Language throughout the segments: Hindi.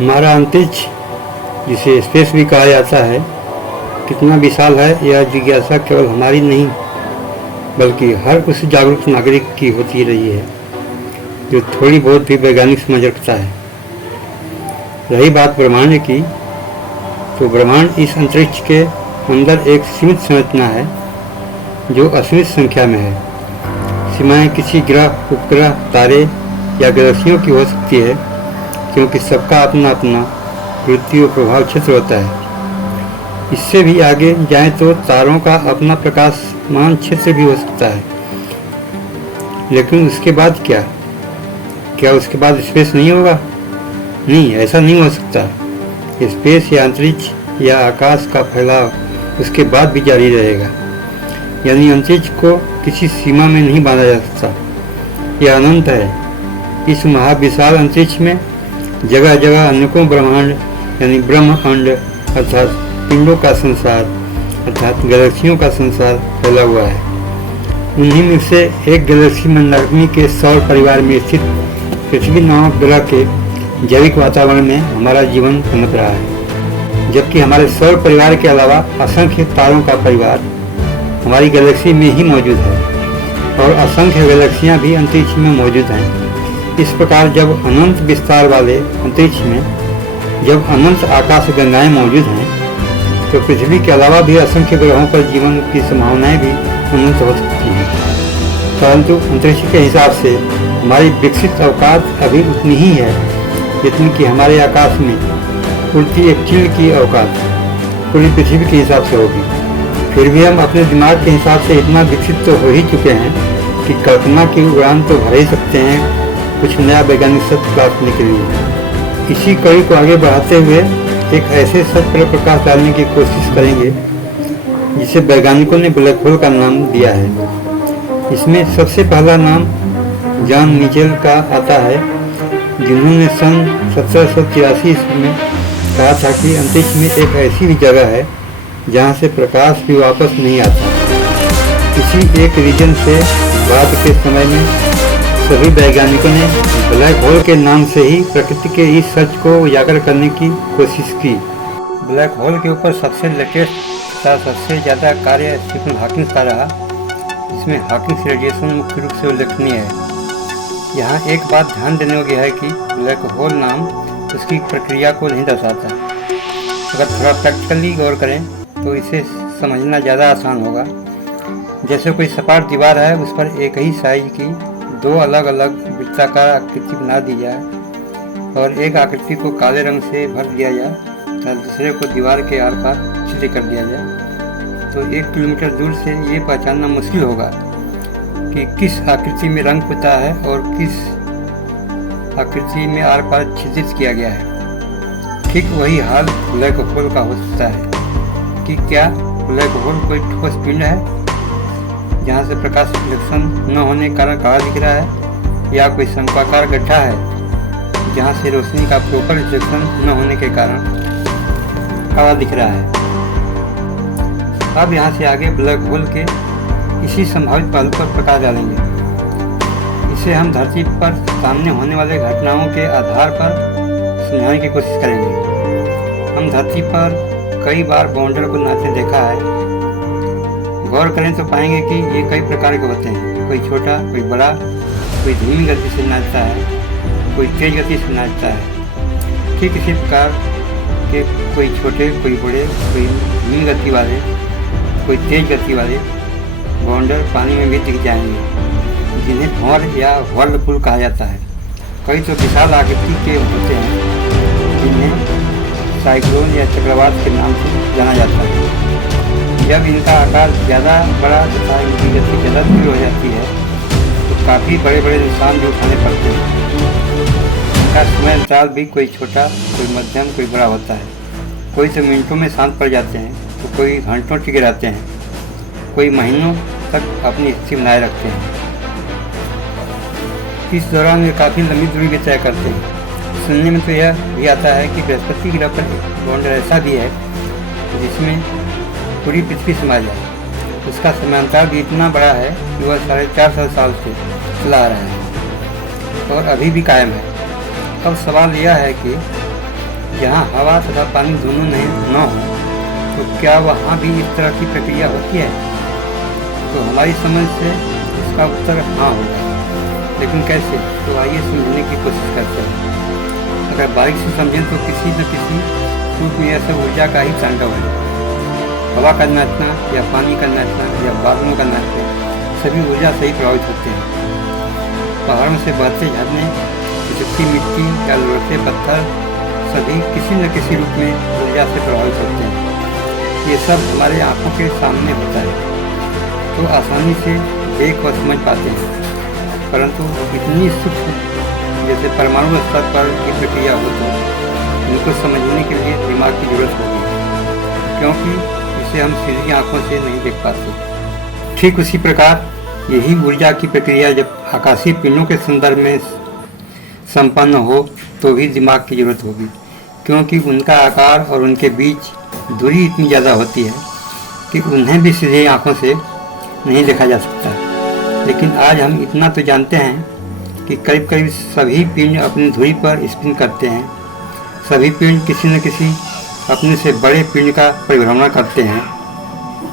हमारा अंतरिक्ष, जिसे स्पेस भी कहा जाता है, कितना विशाल है यह जिज्ञासा केवल हमारी नहीं बल्कि हर उस जागरूक नागरिक की होती रही है जो थोड़ी बहुत भी वैज्ञानिक समझ रखता है। रही बात ब्रह्मांड की, तो ब्रह्मांड इस अंतरिक्ष के अंदर एक सीमित संरचना है जो असीमित संख्या में है। सीमाएं किसी ग्रह, उपग्रह, तारे या गैलेक्सियों की हो सकती है, क्योंकि सबका अपना अपना गुरुत्वीय प्रभाव क्षेत्र होता है। इससे भी आगे जाएं तो तारों का अपना प्रकाशमान क्षेत्र भी हो सकता है। लेकिन उसके बाद क्या उसके बाद स्पेस नहीं होगा? नहीं, ऐसा नहीं हो सकता। स्पेस या अंतरिक्ष या आकाश का फैलाव उसके बाद भी जारी रहेगा। यानी अंतरिक्ष को किसी सीमा में नहीं बांधा जा सकता, यह अनंत है। इस महाविशाल अंतरिक्ष में जगह जगह अनेकों ब्रह्मांड यानी ब्रह्मांड अर्थात पिंडों का संसार अर्थात गैलेक्सियों का संसार फैला हुआ है। उन्हीं में से एक गैलेक्सी मंदाकिनी के सौर परिवार में स्थित पृथ्वी नामक ग्रह के जैविक वातावरण में हमारा जीवन पनप रहा है। जबकि हमारे सौर परिवार के अलावा असंख्य तारों का परिवार हमारी गैलेक्सी में ही मौजूद है और असंख्य गैलेक्सियाँ भी अंतरिक्ष में मौजूद हैं। इस प्रकार जब अनंत विस्तार वाले अंतरिक्ष में जब अनंत आकाश गंगाएं मौजूद हैं, तो पृथ्वी के अलावा भी असंख्य ग्रहों पर जीवन की संभावनाएं भी अनंत हो सकती हैं। परंतु अंतरिक्ष के हिसाब से हमारी विकसित अवकाश अभी उतनी ही है जितनी कि हमारे आकाश में उड़ती एक चील की अवकाश पूरी पृथ्वी के हिसाब से होगी। फिर भी हम अपने दिमाग के हिसाब से इतना विकसित तो हो ही चुके हैं कि कल्पना की उड़ान तो भर ही सकते हैं कुछ नया वैज्ञानिक सत्य प्राप्त करने के लिए। इसी कड़ी को आगे बढ़ाते हुए एक ऐसे सत्य पर प्रकाश डालने की कोशिश करेंगे जिसे वैज्ञानिकों ने ब्लैक होल का नाम दिया है। इसमें सबसे पहला नाम जॉन मिचेल का आता है, जिन्होंने सन 1783 में कहा था कि अंतरिक्ष में एक ऐसी भी जगह है जहाँ से प्रकाश भी वापस नहीं आता। इसी एक रीजन से बाद के समय में सभी वैज्ञानिकों ने ब्लैक होल के नाम से ही प्रकृति के इस सच को उजागर करने की कोशिश की। ब्लैक होल के ऊपर सबसे लेटेस्ट तथा सबसे ज़्यादा कार्य स्टीफन हॉकिंग का रहा, जिसमें हॉकिंग रेडिएशन मुख्य रूप से उल्लेखनीय है। यहाँ एक बात ध्यान देने योग्य है कि ब्लैक होल नाम उसकी प्रक्रिया को नहीं दर्शाता। अगर थोड़ा प्रैक्टिकली गौर करें तो इसे समझना ज़्यादा आसान होगा। जैसे कोई सपाट दीवार है, उस पर एक ही साइज की दो अलग अलग वृत्ताकार आकृति बना दी जाए और एक आकृति को काले रंग से भर दिया जाए तथा दूसरे को दीवार के आर पार छिद्र कर दिया जाए, तो 1 किलोमीटर दूर से ये पहचानना मुश्किल होगा कि किस आकृति में रंग पुता है और किस आकृति में आर पार छिद्रित किया गया है। ठीक वही हाल ब्लैक होल का हो सकता है कि क्या ब्लैक होल कोई ठोस पिंड है जहाँ से प्रकाश रिफ्लेक्शन न होने के कारण काला दिख रहा है, या कोई शंक्वाकार गड्ढा है जहाँ से रोशनी का प्रॉपर रिफ्लेक्शन न होने के कारण काला दिख रहा है। अब यहाँ से आगे ब्लैक होल के इसी संभावित पहलू पर प्रकाश डालेंगे। इसे हम धरती पर सामने होने वाले घटनाओं के आधार पर समझाने की कोशिश करेंगे। हम धरती पर कई बार बाउंडर को नाचते देखा है। गौर करें तो पाएंगे कि ये कई प्रकार के होते हैं, कोई छोटा, कोई बड़ा, कोई धीमी गति से नाचता है, कोई तेज गति से नाचता है। ठीक इसी प्रकार के कोई छोटे, कोई बड़े, कोई धीमी गति वाले, कोई तेज गति वाले बाउंडर पानी में भी दिख जाएंगे, जिन्हें भंवर या व्हर्लपूल कहा जाता है। कई तो विशाल आकृति के होते हैं जिन्हें साइक्लोन या चक्रवात के नाम से जाना जाता है। जब इनका आकार ज़्यादा बड़ा तथा इनकी गति ज़्यादा तेज हो जाती है तो काफ़ी बड़े बड़े नुकसान भी उठाने पड़ते हैं। इनका समय अंतराल भी कोई छोटा, कोई मध्यम, कोई बड़ा होता है। कोई तो मिनटों में शांत पड़ जाते हैं तो कोई घंटों टिके रहते हैं, कोई महीनों तक अपनी स्थिति बनाए रखते हैं। इस दौरान वे काफ़ी लंबी दूरी भी तय करते हैं। सुनने में तो यह भी आता है कि बृहस्पति ग्रह पर बाउंडर ऐसा भी है जिसमें पूरी पृथ्वी समा जाए। उसका समांतर भी इतना बड़ा है कि वह 450 साल से चला आ रहा है और अभी भी कायम है। अब सवाल यह है कि जहाँ हवा तथा पानी दोनों नहीं न हो, तो क्या वहाँ भी इस तरह की प्रक्रिया होती है? तो हमारी समझ से इसका उत्तर हाँ होगा, लेकिन कैसे? तो आइए समझने की कोशिश करते हैं। अगर बारीक से समझें तो किसी न किसी रूप में ऐसा ऊर्जा का ही तांडव है। हवा का नाचना या पानी का नाचना या बादलों का नाचना सभी ऊर्जा से ही प्रभावित होते हैं। पहाड़ों से बहते झरने, चिपकी मिट्टी या लुढ़कते पत्थर सभी किसी न किसी रूप में ऊर्जा से प्रभावित होते हैं। ये सब हमारे आँखों के सामने होता है तो आसानी से देख और समझ पाते हैं, परंतु इतनी सूक्ष्म जैसे परमाणु स्तर पर ये प्रक्रिया हो तो इनको समझने के लिए दिमाग की जरूरत होगी, क्योंकि इसे हम सीधी आंखों से नहीं देख पाते। ठीक उसी प्रकार यही ऊर्जा की प्रक्रिया जब आकाशीय पिंडों के संदर्भ में संपन्न हो तो भी दिमाग की जरूरत होगी, क्योंकि उनका आकार और उनके बीच दूरी इतनी ज़्यादा होती है कि उन्हें भी सीधे आंखों से नहीं देखा जा सकता। लेकिन आज हम इतना तो जानते हैं कि करीब करीब सभी पिंड अपनी धुरी पर स्पिन करते हैं। सभी पिंड किसी न किसी अपने से बड़े पिंड का परिभ्रमण करते हैं,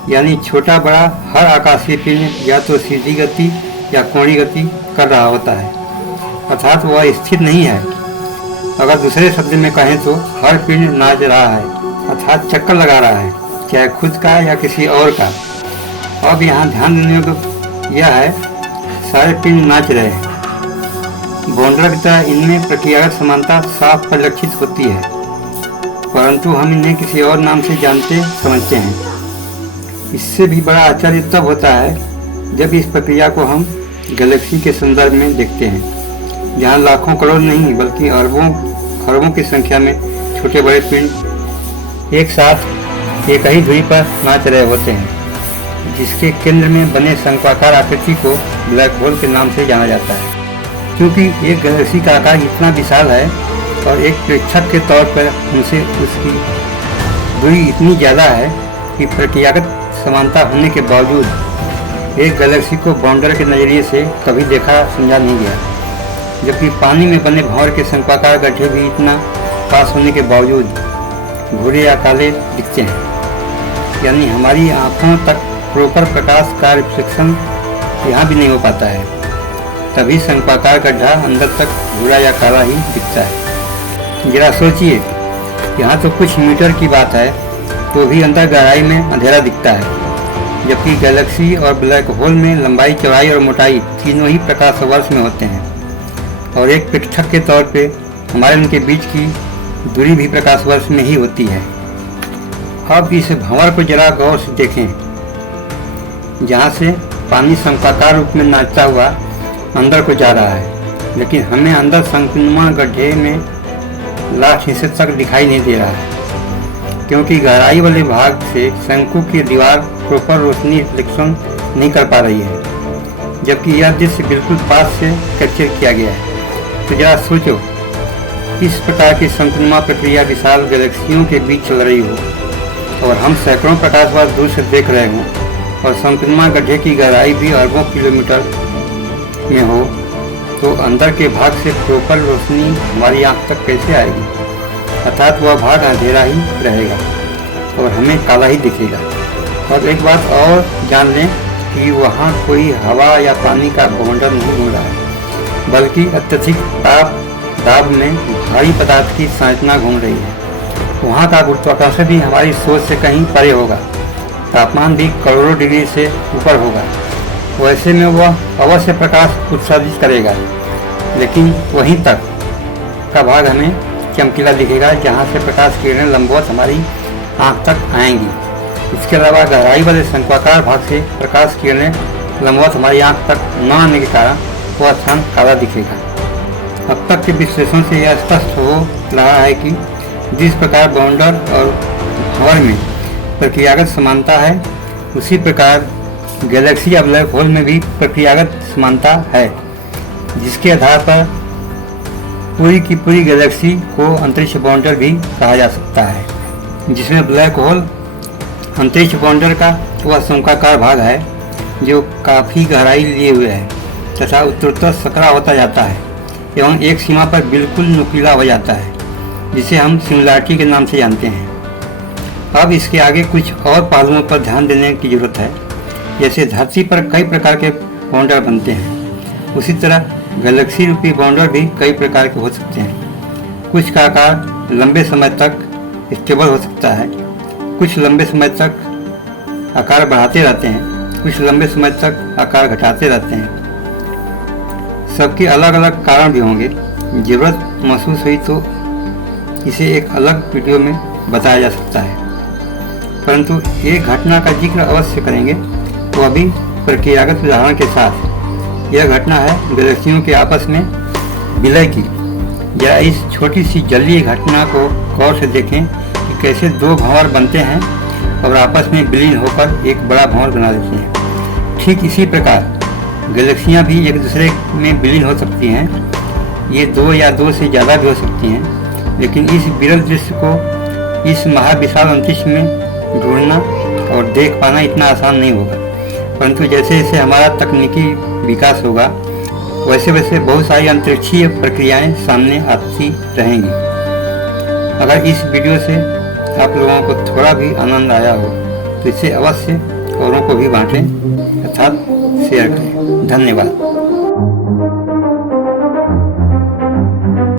यानी छोटा बड़ा हर आकाशीय पिंड या तो सीधी गति या कोणीय गति कर रहा होता है, अर्थात वह स्थिर नहीं है। अगर दूसरे शब्द में कहें तो हर पिंड नाच रहा है, अर्थात चक्कर लगा रहा है, चाहे खुद का या किसी और का। अब यहाँ ध्यान देने योग्य यह है, सारे पिंड नाच रहे हैं। बॉन्डर की तरह इनमें प्रक्रियागत समानता साफ परिलक्षित होती है, परंतु हम इन्हें किसी और नाम से जानते समझते हैं। इससे भी बड़ा आश्चर्य तब होता है जब इस प्रक्रिया को हम गैलेक्सी के संदर्भ में देखते हैं, जहाँ लाखों करोड़ नहीं बल्कि अरबों खरबों की संख्या में छोटे बड़े पिंड एक साथ एक ही धुरी पर नाच रहे होते हैं, जिसके केंद्र में बने शंक्वाकार आकृति को ब्लैक होल के नाम से जाना जाता है। क्योंकि एक गैलेक्सी का आकार इतना विशाल है और एक प्रेक्षक के तौर पर उनसे उसकी दूरी इतनी ज़्यादा है कि प्रक्रियागत समानता होने के बावजूद एक गैलेक्सी को बाउंडर के नज़रिए से कभी देखा समझा नहीं गया, जबकि पानी में बने भंवर के शंक्वाकार गड्ढे भी इतना पास होने के बावजूद भूरे या काले दिखते हैं। यानी हमारी आँखों तक प्रॉपर प्रकाश का रिफ्लेक्शन यहाँ भी नहीं हो पाता है, तभी शंक्वाकार गड्ढा अंदर तक भूरा या काला ही दिखता है। जरा सोचिए, यहाँ तो कुछ मीटर की बात है तो भी अंदर गहराई में अंधेरा दिखता है, जबकि गैलेक्सी और ब्लैक होल में लंबाई चौड़ाई और मोटाई तीनों ही प्रकाश वर्ष में होते हैं, और एक प्रेक्षक के तौर पे हमारे उनके बीच की दूरी भी प्रकाश वर्ष में ही होती है। अब इस भंवर को जरा गौर से देखें, जहाँ से पानी शंक्वाकार रूप में नाचता हुआ अंदर को जा रहा है, लेकिन हमें अंदर शंकुनुमा गड्ढे में लास्ट हिस्से तक दिखाई नहीं दे रहा है, क्योंकि गहराई वाले भाग से शंकु की दीवार प्रॉपर रोशनी रिफ्लेक्शन नहीं कर पा रही है, जबकि यह दृश्य बिल्कुल पास से कैप्चर किया गया है। तो जरा सोचो, इस प्रकार की शंकुनुमा प्रक्रिया विशाल गैलेक्सियों के बीच चल रही हो और हम सैकड़ों प्रकाश वर्ष दूर से देख रहे हों, और शंकुनुमा गड्ढे की गहराई भी अरबों किलोमीटर में हो, तो अंदर के भाग से प्रॉपर रोशनी हमारी आंख तक कैसे आएगी? अर्थात वह भाग अंधेरा ही रहेगा और हमें काला ही दिखेगा। और एक बात और जान लें कि वहाँ कोई हवा या पानी का बाउंडर नहीं हो रहा है, बल्कि अत्यधिक दाब में भारी पदार्थ की संरचना घूम रही है। वहाँ का गुरुत्वाकर्षण भी हमारी सोच से कहीं परे होगा, तापमान भी करोड़ों डिग्री से ऊपर होगा। वैसे में वह अवश्य प्रकाश उत्सर्जित करेगा, लेकिन वहीं तक का भाग हमें चमकीला दिखेगा जहाँ से प्रकाश किरणें लंबवत हमारी आँख तक आएंगी। इसके अलावा गहराई वाले शंक्वाकार भाग से प्रकाश किरणें लंबवत हमारी आँख तक न आने के कारण वह स्थान काला दिखेगा। अब तक के विश्लेषण से यह स्पष्ट हो रहा है कि जिस प्रकार बाउंडर और भंवर में प्रक्रियागत समानता है, उसी प्रकार गैलेक्सी या ब्लैक होल में भी प्रक्रियागत समानता है, जिसके आधार पर पूरी की पूरी गैलेक्सी को अंतरिक्ष बाउंडर भी कहा जा सकता है, जिसमें ब्लैक होल अंतरिक्ष बाउंडर का वह शंक्वाकार भाग है जो काफ़ी गहराई लिए हुए है तथा उत्तरोत्तर सकरा होता जाता है एवं एक सीमा पर बिल्कुल नुकीला हो जाता है, जिसे हम सिंगुलैरिटी के नाम से जानते हैं। अब इसके आगे कुछ और पहलुओं पर ध्यान देने की जरूरत है। जैसे धरती पर कई प्रकार के बाउंडर बनते हैं, उसी तरह गैलेक्सी रूपी बाउंडर भी कई प्रकार के हो सकते हैं। कुछ का आकार लंबे समय तक स्टेबल हो सकता है, कुछ लंबे समय तक आकार बढ़ाते रहते हैं, कुछ लंबे समय तक आकार घटाते रहते हैं। सबके अलग अलग कारण भी होंगे। जरूरत महसूस हुई तो इसे एक अलग वीडियो में बताया जा सकता है, परंतु एक घटना का जिक्र अवश्य करेंगे, वह भी प्रक्रियागत उदाहरण के साथ। यह घटना है गैलेक्सियों के आपस में विलय की। या इस छोटी सी जलीय घटना को गौर से देखें कि कैसे दो भंवर बनते हैं और आपस में विलीन होकर एक बड़ा भंवर बना देते हैं। ठीक इसी प्रकार गैलेक्सियाँ भी एक दूसरे में विलीन हो सकती हैं। ये दो या दो से ज़्यादा भी हो सकती हैं, लेकिन इस विरल दृश्य को इस महाविशाल अंतरिक्ष में ढूंढना और देख पाना इतना आसान नहीं होगा। परंतु जैसे जैसे हमारा तकनीकी विकास होगा, वैसे वैसे बहुत सारी अंतरिक्षीय प्रक्रियाएं सामने आती रहेंगी। अगर इस वीडियो से आप लोगों को थोड़ा भी आनंद आया हो तो इसे अवश्य औरों को भी बांटें अर्थात शेयर करें। धन्यवाद।